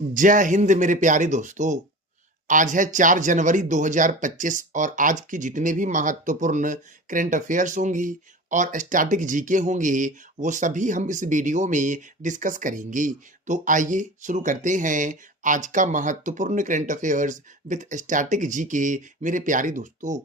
जय हिंद मेरे प्यारे दोस्तों। आज है 4 जनवरी 2025 और आज की जितने भी महत्वपूर्ण करंट अफेयर्स होंगी और स्टैटिक जीके होंगे वो सभी हम इस वीडियो में डिस्कस करेंगे। तो आइए शुरू करते हैं आज का महत्वपूर्ण current affairs with static GK मेरे प्यारे दोस्तों।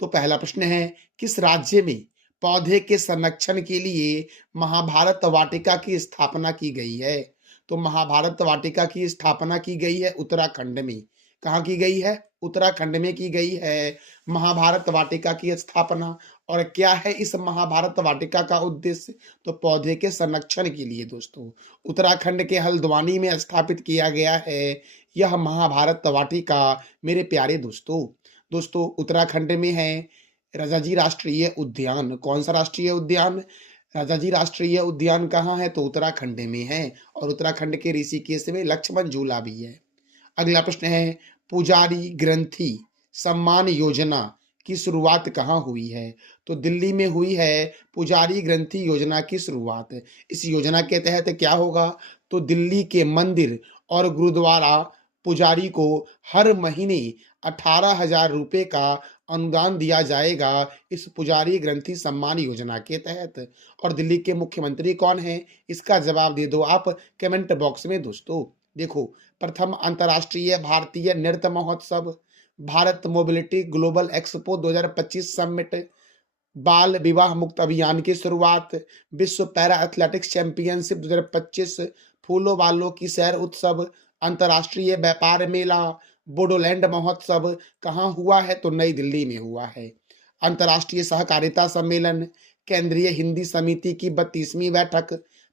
तो पहला प्रश्न है, किस राज्य में पौधे के संरक्षण के लिए महाभारत वाटिका की स्थापना की गई है? तो महाभारत वाटिका की स्थापना की गई है उत्तराखंड में। कहाँ की गई है? उत्तराखंड में की गई है महाभारत वाटिका की स्थापना। और क्या है इस महाभारत वाटिका का उद्देश्य? तो पौधे के संरक्षण के लिए दोस्तों उत्तराखंड के हल्द्वानी में स्थापित किया गया है यह महाभारत वाटिका मेरे प्यारे दोस्तों। दोस्तों उत्तराखंड में है राजाजी राष्ट्रीय उद्यान। कौन सा राष्ट्रीय उद्यान? राजाजी राष्ट्रीय उद्यान कहाँ है? तो उत्तराखंड में है। और उत्तराखंड के ऋषिकेश में लक्ष्मण झूला भी है। अगला प्रश्न है, पुजारी ग्रंथि सम्मान योजना की शुरुआत कहाँ हुई है? तो दिल्ली में हुई है पुजारी ग्रंथि योजना की शुरुआत। इस योजना के तहत क्या होगा? तो दिल्ली के मंदिर और गुरुद्वारा पुजारी को हर महीने 18,000 रुपए का अनुदान दिया जाएगा इस पुजारी ग्रंथि सम्मान योजना के तहत। और दिल्ली के मुख्यमंत्री कौन है? इसका जवाब दे दो आप कमेंट बॉक्स में दोस्तों। देखो, प्रथम अंतर्राष्ट्रीय भारतीय नृत्य महोत्सव, Bharat mobility global expo 2025 summit, बाल विवाह मुक्त अभियान की शुरुआत, विश्व पैरा एथलेटिक्स चैंपियनशिप 2025, फूलों वालों की सैर उत्सव, अंतर्राष्ट्रीय व्यापार मेला, बोडोलैंड महोत्सव कहाँ हुआ है? तो नई दिल्ली में हुआ है। अंतर्राष्ट्रीय सहकारिता सम्मेलन, केंद्रीय हिंदी समिति की 32वीं बैठक,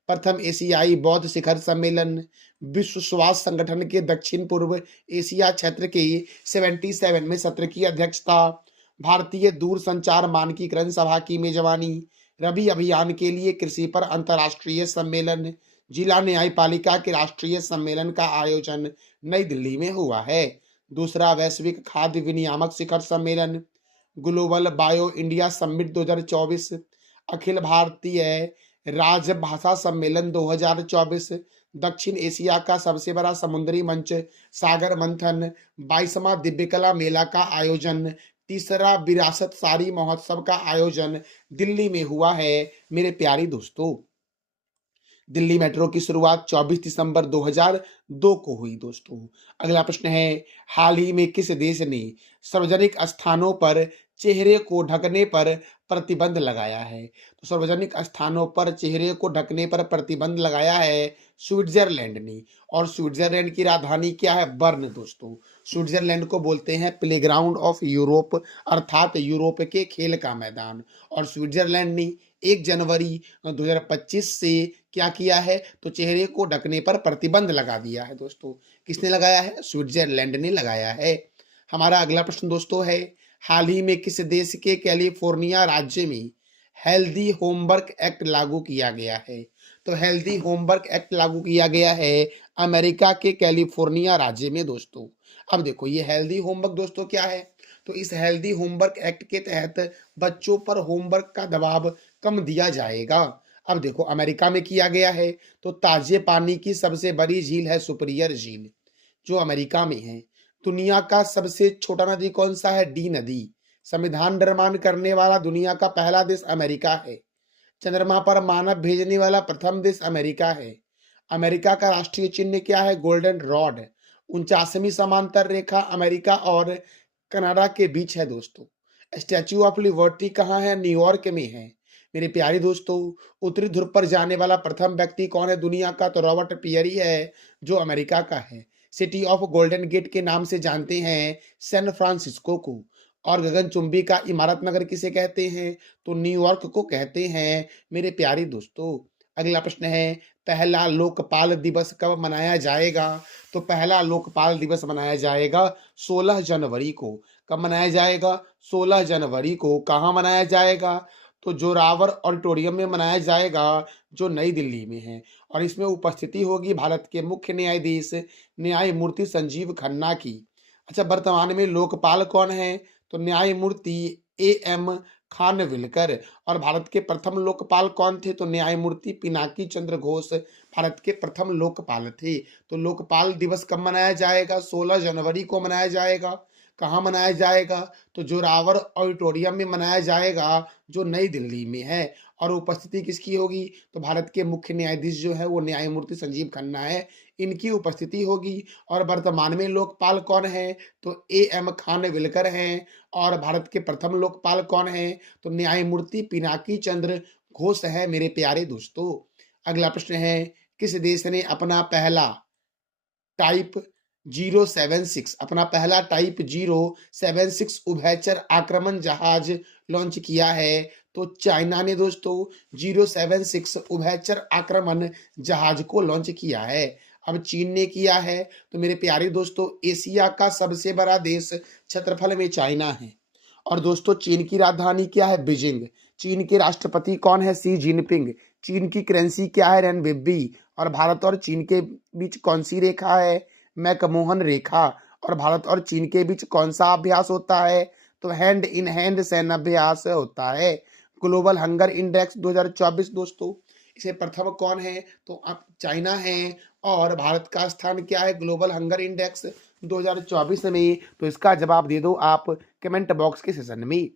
प्रथम एशियाई बौद्ध शिखर सम्मेलन, विश्व स्वास्थ्य संगठन के दक्षिण पूर्व एशिया क्षेत्र के 77वें सत्र की अध्यक्षता, भारतीय दूरसंचार मानकीकरण सभा की मेजबानी, रबी अभियान के लिए कृषि पर अंतर्राष्ट्रीय सम्मेलन, जिला न्यायपालिका के राष्ट्रीय सम्मेलन का आयोजन नई दिल्ली में हुआ है। दूसरा वैश्विक खाद्य विनियामक शिखर सम्मेलन, global bio India summit 2024, Akhil Bharatiya राजभाषा सम्मेलन 2024, दक्षिण एशिया का सबसे बड़ा समुद्री मंच सागर मंथन, 22वां दिव्यकला मेला का आयोजन, तीसरा विरासत सारी महोत्सव का आयोजन दिल्ली में हुआ है मेरे प्यारे दोस्तों। दिल्ली मेट्रो की शुरुआत 24 दिसंबर 2002 को हुई दोस्तों। अगला प्रश्न है, हाल ही में किस देश ने सार्वजनिक स्थानों पर चेहरे को ढकने पर प्रतिबंध लगाया है? तो सार्वजनिक स्थानों पर चेहरे को ढकने पर प्रतिबंध लगाया है स्विट्जरलैंड ने। और स्विट्जरलैंड की राजधानी क्या है? बर्न दोस्तों। स्विट्जरलैंड को बोलते हैं प्लेग्राउंड ऑफ यूरोप, अर्थात यूरोप के खेल का मैदान। और स्विट्जरलैंड ने 1 जनवरी 2025 से क्या किया है? तो चेहरे को ढकने पर प्रतिबंध लगा दिया है दोस्तों। किसने लगाया है? स्विट्जरलैंड ने लगाया है। हमारा अगला प्रश्न दोस्तों है, हाल ही में किस देश के कैलिफोर्निया राज्य में हेल्दी होमवर्क एक्ट लागू किया गया है? तो हेल्दी होमवर्क एक्ट लागू किया गया है अमेरिका के कैलिफोर्निया राज्य में दोस्तों। अब देखो, ये हेल्दी होमवर्क दोस्तों क्या है? तो इस हेल्दी होमवर्क एक्ट के तहत बच्चों पर होमवर्क का दबाव कम दिया जाएगा। अब देखो, अमेरिका में किया गया है। तो ताजे पानी की सबसे बड़ी झील है सुपीरियर झील, जो अमेरिका में है। दुनिया का सबसे छोटा नदी कौन सा है? डी नदी। संविधान निर्माण करने वाला दुनिया का पहला देश अमेरिका है। चंद्रमा पर मानव भेजने वाला प्रथम देश अमेरिका है। अमेरिका का राष्ट्रीय चिन्ह क्या है? Golden rod. 49वीं समांतर रेखा अमेरिका और कनाडा के बीच है दोस्तों। स्टैच्यू ऑफ लिबर्टी कहाँ है? न्यूयॉर्क में है मेरे प्यारे दोस्तों। उत्तरी ध्रुव पर जाने वाला प्रथम व्यक्ति कौन है दुनिया का? तो रॉबर्ट पियरी है, जो अमेरिका का है। सिटी ऑफ गोल्डन गेट के नाम से जानते हैं सैन फ्रांसिस्को को। और गगनचुंबी का इमारत नगर किसे कहते हैं? तो न्यूयॉर्क को कहते हैं मेरे प्यारे दोस्तों। अगला प्रश्न है, पहला लोकपाल दिवस कब मनाया जाएगा? तो पहला लोकपाल दिवस मनाया जाएगा 16 जनवरी को। कब मनाया जाएगा? 16 जनवरी को। कहाँ मनाया जाएगा? तो जोरावर ऑडिटोरियम में मनाया जाएगा, जो नई दिल्ली में है। और इसमें उपस्थिति होगी भारत के मुख्य न्यायाधीश न्यायमूर्ति संजीव खन्ना की। अच्छा, वर्तमान में लोकपाल कौन है? तो न्यायमूर्ति AM खानविलकर। और भारत के प्रथम लोकपाल कौन थे? तो न्यायमूर्ति पिनाकी चंद्र घोष भारत के प्रथम लोकपाल थे। तो लोकपाल दिवस कब मनाया जाएगा? 16 जनवरी को मनाया जाएगा। कहाँ मनाया जाएगा? तो जोरावर ऑडिटोरियम में मनाया जाएगा, जो नई दिल्ली में है। और उपस्थिति किसकी होगी? तो भारत के मुख्य न्यायाधीश जो है वो न्यायमूर्ति संजीव खन्ना है, इनकी उपस्थिति होगी। और वर्तमान में लोकपाल कौन है? तो एम खानविलकर हैं। और भारत के प्रथम लोकपाल कौन है? तो न्यायमूर्ति पिनाकी चंद्र घोष है मेरे प्यारे दोस्तों। अगला प्रश्न है, किस देश ने अपना पहला टाइप 076 उभयचर आक्रमण जहाज लॉन्च किया है? तो चाइना ने दोस्तों 076 उभयचर आक्रमण जहाज को लॉन्च किया है। अब चीन ने किया है। तो मेरे प्यारे दोस्तों, एशिया का सबसे बड़ा देश क्षेत्रफल में चाइना है। और दोस्तों, चीन की राजधानी क्या है? बीजिंग। चीन के राष्ट्रपति कौन है? Xi Jinping. चीन की करेंसी क्या है? रेनबिब्बी। और भारत और चीन के बीच कौन सी रेखा है? मैकमोहन रेखा। और भारत और चीन के बीच कौन सा अभ्यास होता है? तो हैंड इन हैंड सैन्य अभ्यास होता है। ग्लोबल हंगर इंडेक्स 2024 दोस्तों, इसे प्रथम कौन है? तो अब चाइना है। और भारत का स्थान क्या है ग्लोबल हंगर इंडेक्स 2024 में? तो इसका जवाब दे दो आप कमेंट बॉक्स के सेशन में।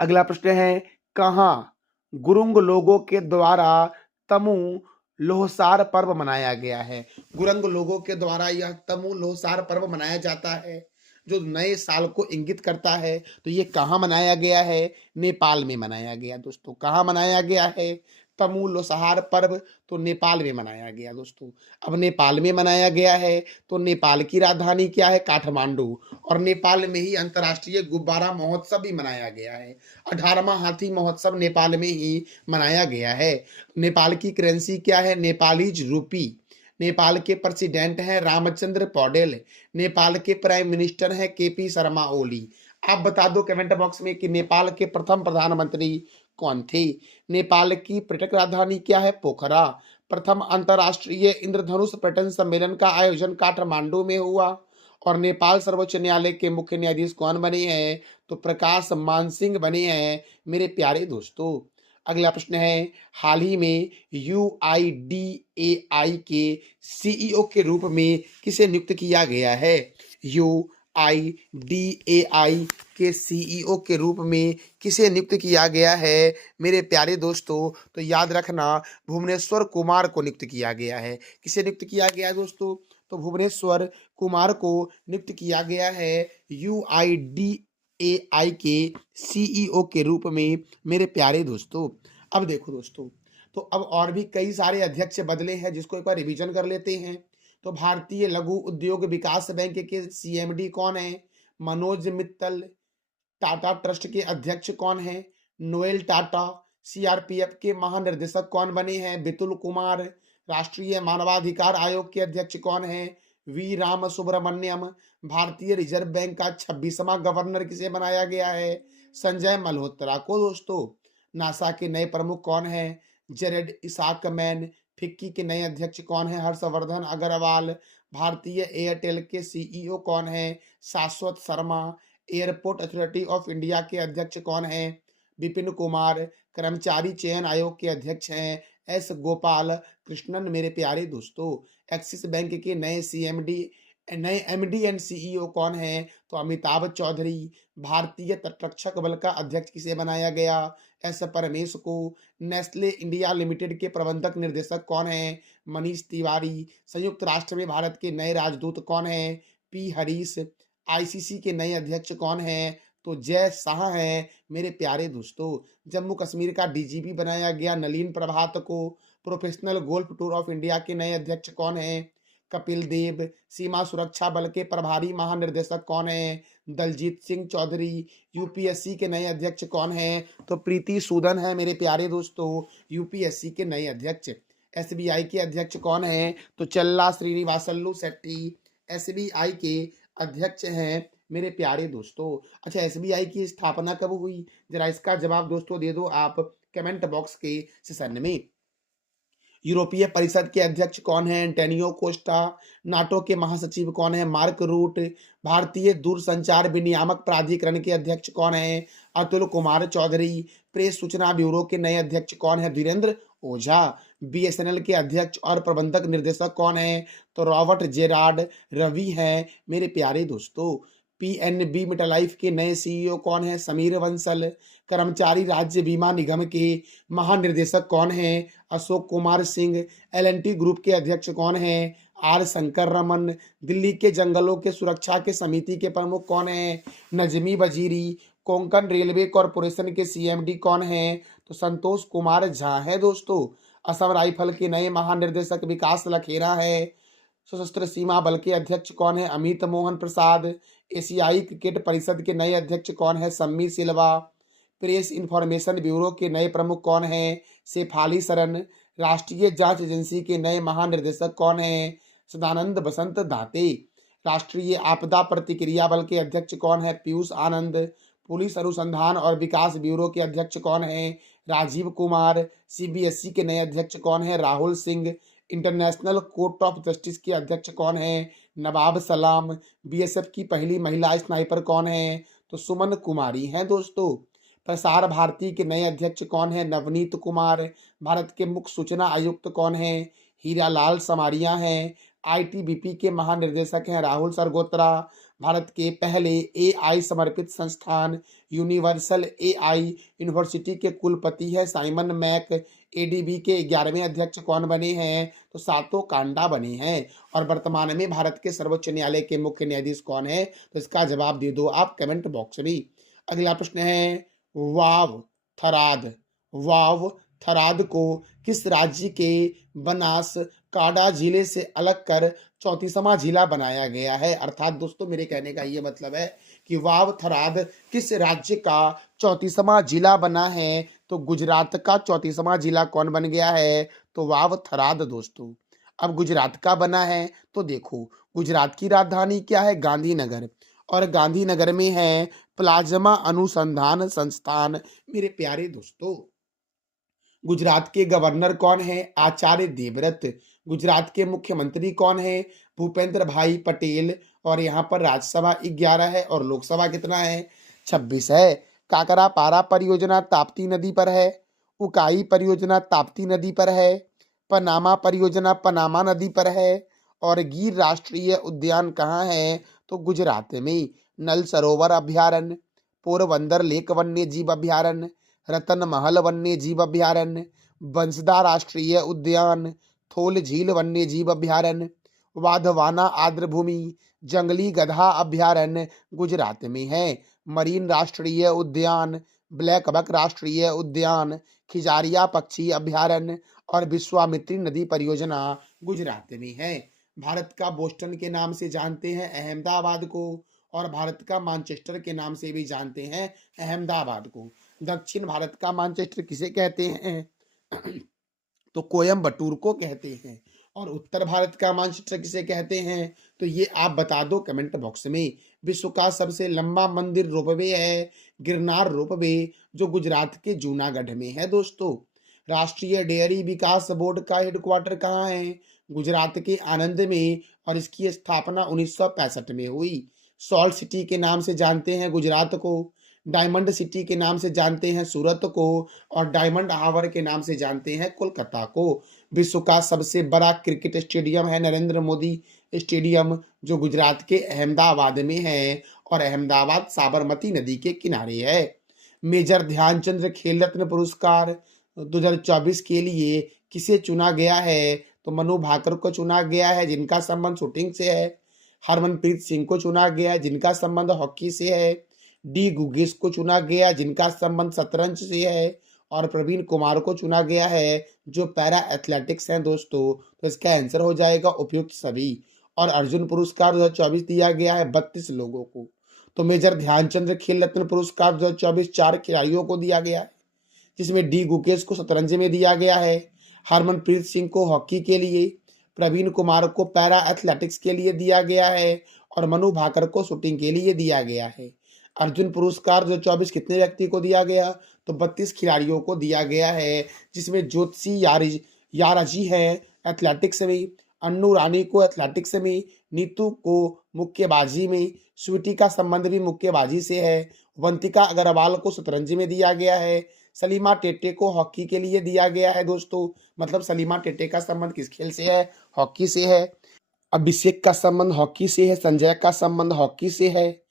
अगला प्रश्न है, कहाँ गुरुंग लोगों के द्वारा तमु लोहसार पर्व मनाया गया है? गुरुंग लोगों के द्वारा यह तमु लोहसार पर्व मनाया जाता है, जो नए साल को इंगित करता है। तो ये कहाँ मनाया गया है? नेपाल में मनाया गया दोस्तों। कहाँ मनाया गया है तमु लोहसार पर्व? तो नेपाल में मनाया गया दोस्तों। अब नेपाल में मनाया गया है, तो नेपाल की राजधानी क्या है? काठमांडू। और नेपाल में ही अंतर्राष्ट्रीय गुब्बारा महोत्सव भी मनाया गया है। 18वां हाथी महोत्सव नेपाल में ही मनाया गया है। नेपाल की करेंसी क्या है? नेपालीज रूपी। नेपाल के प्रेसिडेंट हैं रामचंद्र पौडेल। नेपाल के प्राइम मिनिस्टर हैं केपी शर्मा ओली। आप बता दो कमेंट बॉक्स में कि नेपाल के प्रथम प्रधानमंत्री कौन थे? नेपाल की पर्यटक राजधानी क्या है? पोखरा। प्रथम अंतर्राष्ट्रीय इंद्रधनुष पर्यटन सम्मेलन का आयोजन काठमांडू में हुआ। और नेपाल सर्वोच्च न्यायालय के मुख्य न्यायाधीश कौन बने हैं? तो प्रकाश मान सिंह बने हैं मेरे प्यारे दोस्तों। अगला प्रश्न है, हाल ही में UIDAI के CEO के रूप में किसे नियुक्त किया गया है? UIDAI के CEO के रूप में किसे नियुक्त किया गया है मेरे प्यारे दोस्तों? तो याद रखना, भुवनेश्वर कुमार को नियुक्त किया गया है। किसे नियुक्त किया गया है दोस्तों? तो भुवनेश्वर कुमार को नियुक्त किया गया है UIDAI के CEO के रूप में मेरे प्यारे दोस्तों। अब देखो दोस्तों, तो अब और भी कई सारे अध्यक्ष बदले हैं, जिसको एक बार रिवीजन कर लेते हैं। तो भारतीय लघु उद्योग विकास बैंक के CMD कौन है? मनोज मित्तल। टाटा ट्रस्ट के अध्यक्ष कौन है? नोएल टाटा। CRPF के महानिर्देशक कौन बने हैं? बितुल कुमार। राष्ट्रीय मानवाधिकार आयोग के अध्यक्ष कौन है? वी राम सुब्रमण्यम। भारतीय रिजर्व बैंक का 26वां गवर्नर किसे बनाया गया है? संजय मल्होत्रा को दोस्तों। नासा के नए प्रमुख कौन है? जेरेड इसाकमैन। फिक्की के नए अध्यक्ष कौन है? हर्षवर्धन अग्रवाल। भारतीय एयरटेल के CEO कौन है? शाश्वत Sharma. Airport authority of India के अध्यक्ष कौन है? विपिन कुमार। कर्मचारी चयन आयोग के अध्यक्ष हैं S गोपाल कृष्णन मेरे प्यारे दोस्तों। एक्सिस बैंक के नए MD एंड CEO कौन है? तो अमिताभ चौधरी। भारतीय तटरक्षक बल का अध्यक्ष किसे बनाया गया? S परमेश को। नेस्ले इंडिया लिमिटेड के प्रबंधक निर्देशक कौन है? मनीष तिवारी। संयुक्त राष्ट्र में भारत के नए राजदूत कौन है? P हरीश। ICC के नए अध्यक्ष कौन है? तो जय शाह हैं मेरे प्यारे दोस्तों। जम्मू कश्मीर का DGP बनाया गया नलिन प्रभात को। Professional golf tour of India के नए अध्यक्ष कौन है? कपिल देव। सीमा सुरक्षा बल के प्रभारी महानिर्देशक कौन है? दलजीत सिंह चौधरी। UPSC के नए अध्यक्ष कौन है? तो प्रीति सूदन है मेरे प्यारे दोस्तों, UPSC के नए अध्यक्ष। SBI के अध्यक्ष कौन है? तो चल्ला श्रीनिवासल्लू शेट्टी SBI के अध्यक्ष हैं मेरे प्यारे दोस्तों। अच्छा, SBI की स्थापना कब हुई? जरा इसका जवाब दोस्तों दे दो आप कमेंट बॉक्स के सेशन में। यूरोपीय परिषद के अध्यक्ष कौन है? Antonio Costa. नाटो के महासचिव कौन है? Mark Rutte. भारतीय दूरसंचार विनियामक प्राधिकरण के अध्यक्ष कौन है? अतुल कुमार चौधरी। प्रेस सूचना ब्यूरो के नए अध्यक्ष कौन है? धीरेन्द्र ओझा। बीएसएनएल के अध्यक्ष और प्रबंधक निर्देशक कौन है? तो रॉबर्ट जेरार्ड रवि है मेरे प्यारे दोस्तों। पीएनबी मेटालाइफ के नए सीईओ कौन है? समीर बंसल। कर्मचारी राज्य बीमा निगम के महानिर्देशक कौन है? अशोक कुमार सिंह। एलएनटी ग्रुप के अध्यक्ष कौन है? आर शंकर रमन। दिल्ली के जंगलों के सुरक्षा के समिति के प्रमुख कौन है? नजमी वजीरी। कोंकण रेलवे कॉरपोरेशन के सीएमडी कौन है? तो संतोष कुमार झा है दोस्तों। असम राइफल के नए महानिर्देशक विकास लखेरा है। सशस्त्र सीमा बल के अध्यक्ष कौन है? अमित मोहन प्रसाद। एशियाई क्रिकेट परिषद के नए अध्यक्ष कौन है? सम्मी सिल्वा। प्रेस इंफॉर्मेशन ब्यूरो के नए प्रमुख कौन है? शेफाली सरन। राष्ट्रीय जांच एजेंसी के नए महानिर्देशक कौन है? सदानंद बसंत दाते। राष्ट्रीय आपदा प्रतिक्रिया बल के अध्यक्ष कौन है? पीयूष आनंद। पुलिस अनुसंधान और विकास ब्यूरो के अध्यक्ष कौन है? राजीव कुमार। सीबीएसई के नए अध्यक्ष कौन है? Rahul Singh. International court of justice के अध्यक्ष कौन है? नवाब सलाम। बीएसएफ की पहली महिला स्नाइपर कौन है? तो सुमन कुमारी हैं दोस्तों। प्रसार भारती के नए अध्यक्ष कौन है? नवनीत कुमार। भारत के मुख्य सूचना आयुक्त कौन है? हीरालाल समारिया हैं। आईटीबीपी के महानिर्देशक हैं राहुल सरगोत्रा। भारत के पहले एआई समर्पित संस्थान यूनिवर्सल एआई यूनिवर्सिटी के कुलपति है साइमन मैक। एडीबी के 11वें अध्यक्ष कौन बने हैं? तो सातो कांडा बने हैं। और वर्तमान में भारत के सर्वोच्च न्यायालय के मुख्य न्यायाधीश कौन है? तो इसका जवाब दे दो आप कमेंट बॉक्स में। अगला प्रश्न है वाव थराद। वाव थराद को किस राज्य के बनास काडा जिले से अलग कर 34वां जिला बनाया गया है? अर्थात दोस्तों मेरे कहने का ये मतलब है कि वाव थराद किस राज्य का 34वां जिला बना है? तो गुजरात का 34वां जिला कौन बन गया है? तो वाव थराद दोस्तों। अब गुजरात का बना है तो देखो गुजरात की राजधानी क्या है? गांधीनगर। और गांधीनगर में है प्लाज्मा अनुसंधान संस्थान मेरे प्यारे दोस्तों। गुजरात के गवर्नर कौन है? आचार्य देवव्रत। गुजरात के मुख्यमंत्री कौन है? भूपेंद्र भाई पटेल। और यहाँ पर राज्यसभा 11 है और लोकसभा कितना है? 26 है। काकरा पारा परियोजना ताप्ती नदी पर है। उकाई परियोजना ताप्ती नदी पर है। पनामा परियोजना पनामा नदी पर है। और गिर राष्ट्रीय उद्यान कहाँ है? तो गुजरात में। नल सरोवर अभ्यारण्य, पोरबंदर लेक वन्य जीव अभ्यारण्य, रतन महल वन्य जीव अभ्यारण्य, बंसदा राष्ट्रीय उद्यान, थोल झील वन्य जीव अभ्यारण्य, वाधवाना आर्द्र भूमि, जंगली गधा अभ्यारण्य गुजरात में है। मरीन राष्ट्रीय उद्यान, ब्लैक बक राष्ट्रीय उद्यान, खिजारिया पक्षी अभ्यारण्य और विश्वामित्री नदी परियोजना गुजरात में है। भारत का बोस्टन के नाम से जानते हैं अहमदाबाद को, और भारत का मैनचेस्टर के नाम से भी जानते हैं अहमदाबाद को। दक्षिण भारत का मैनचेस्टर किसे कहते हैं? तो कोयम्बटूर को कहते हैं। और उत्तर भारत का मैनचेस्टर किसे कहते हैं? तो ये आप बता दो कमेंट बॉक्स में। विश्व का सबसे लंबा मंदिर रोपवे है गिरनार रोपवे, जो गुजरात के जूनागढ़ में है दोस्तों। राष्ट्रीय डेयरी विकास बोर्ड का हेडक्वार्टर कहाँ है? गुजरात के आनंद में। और इसकी स्थापना 1965 में हुई। सॉल्ट सिटी के नाम से जानते हैं गुजरात को। डायमंड सिटी के नाम से जानते हैं सूरत को। और डायमंड हावर के नाम से जानते हैं कोलकाता को। विश्व का सबसे बड़ा क्रिकेट स्टेडियम है नरेंद्र मोदी स्टेडियम, जो गुजरात के अहमदाबाद में है। और अहमदाबाद साबरमती नदी के किनारे है। मेजर ध्यानचंद खेल रत्न पुरस्कार 2024 के लिए किसे चुना गया है? तो मनु भाकर को चुना गया है जिनका संबंध शूटिंग से है। हरमनप्रीत सिंह को चुना गया जिनका संबंध हॉकी से है। डी गुगेश को चुना गया जिनका संबंध शतरंज से है। और प्रवीण कुमार को चुना गया है जो पैरा एथलेटिक्स हैं दोस्तों। तो इसका आंसर हो जाएगा उपयुक्त सभी। और अर्जुन पुरस्कार 2024 दिया गया है 32 लोगों को। तो मेजर ध्यानचंद खेल रत्न पुरस्कार 2024 4 खिलाड़ियों को दिया गया है, जिसमें डी गुकेश को शतरंज में दिया गया है, हरमनप्रीत सिंह को हॉकी के लिए, प्रवीण कुमार को पैरा एथलेटिक्स के लिए दिया गया है और मनु भाकर को शूटिंग के लिए दिया गया है। अर्जुन पुरस्कार 2024 कितने व्यक्ति को दिया गया? तो 32 खिलाड़ियों को दिया गया है, जिसमें ज्योतिषी याराजी है एथलेटिक्स में, अन्नू रानी को एथलेटिक्स में, नीतू को मुक्केबाजी में, स्वीटी का संबंध भी मुक्केबाजी से है, वंतिका अग्रवाल को शतरंज में दिया गया है, सलीमा टेटे को हॉकी के लिए दिया गया है दोस्तों। मतलब सलीमा टेटे का संबंध किस खेल से है? हॉकी से है। अभिषेक का संबंध हॉकी से है, संजय का संबंध हॉकी से है,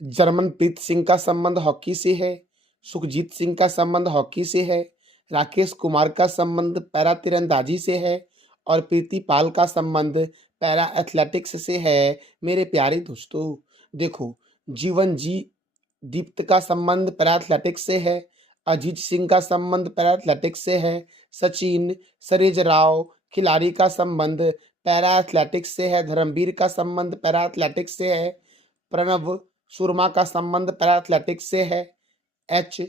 जर्मनप्रीत सिंह का संबंध हॉकी से है, सुखजीत सिंह का संबंध हॉकी से है, राकेश कुमार का संबंध पैरा तीरंदाजी से है और प्रीति पाल का संबंध पैरा एथलेटिक्स से है। मेरे प्यारे दोस्तों, देखो, जीवन जी दीप्त का संबंध पैरा एथलेटिक्स से है, अजीत सिंह का संबंध पैरा एथलेटिक्स से है, सचिन सरेज राव खिलाड़ी का संबंध पैरा एथलेटिक्स से है, धर्मवीर का संबंध पैरा एथलेटिक्स से है, प्रणव सुरमा का संबंध पैरा एथलेटिक्स से है, एच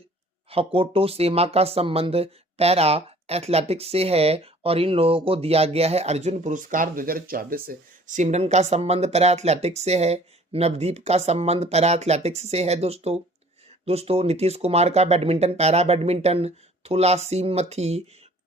हकोटो सेमा का संबंध पैरा एथलेटिक्स से है और इन लोगों को दिया गया है अर्जुन पुरस्कार 2024। सिमरन का संबंध पैरा एथलेटिक्स से है, नवदीप का संबंध पैरा एथलेटिक्स से है दोस्तों नीतीश कुमार का बैडमिंटन पैरा बैडमिंटन, थुलासीमथी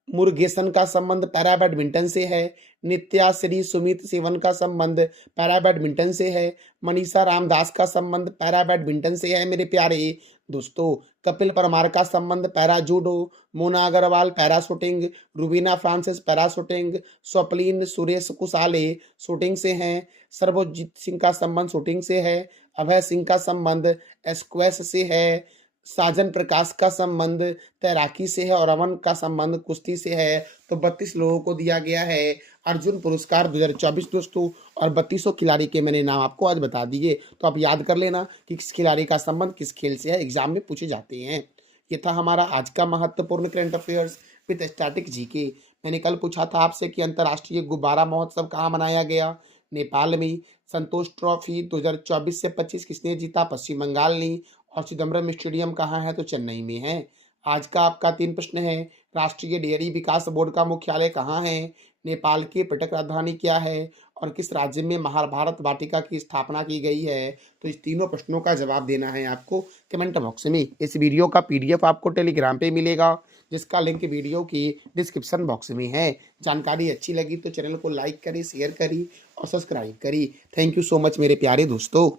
मुरुगेसन का संबंध पैरा बैडमिंटन से है, नित्या श्री सुमित सेवन का संबंध पैरा बैडमिंटन से है, मनीषा रामदास का संबंध पैरा बैडमिंटन से है मेरे प्यारे दोस्तों, कपिल परमार का संबंध para judo, Mona Agarwal para shooting, Rubina Francis para shooting, Swapnil Suresh Kusale shooting से हैं, सर्वजीत सिंह का संबंध शूटिंग से है, अभय सिंह का संबंध स्क्वैश से है, साजन प्रकाश का संबंध तैराकी से है और अमन का संबंध कुश्ती से है। तो 32 लोगों को दिया गया है अर्जुन पुरस्कार 2024 दोस्तों और 3200 खिलाड़ी के मैंने नाम आपको आज बता दिए। तो आप याद कर लेना कि किस खिलाड़ी का संबंध किस खेल से है, एग्जाम में पूछे जाते हैं। ये था हमारा आज का महत्वपूर्ण current affairs with static GK. मैंने कल पूछा था आपसे कि अंतर्राष्ट्रीय गुब्बारा महोत्सव कहाँ मनाया गया? नेपाल में। संतोष ट्रॉफी 2024 से 25 किसने जीता? पश्चिम बंगाल ने। और चिदम्बरम स्टेडियम कहाँ है? तो चेन्नई में है। आज का आपका 3 प्रश्न है। राष्ट्रीय डेयरी विकास बोर्ड का मुख्यालय कहाँ है? नेपाल की पर्यटक राजधानी क्या है? और किस राज्य में महाभारत वाटिका की स्थापना की गई है? तो इस तीनों प्रश्नों का जवाब देना है आपको कमेंट बॉक्स में। इस वीडियो का पीडीएफ आपको टेलीग्राम पे मिलेगा, जिसका लिंक वीडियो की डिस्क्रिप्शन बॉक्स में है। जानकारी अच्छी लगी तो चैनल को लाइक करें, शेयर करें और सब्सक्राइब करें। थैंक यू सो मच मेरे प्यारे दोस्तों।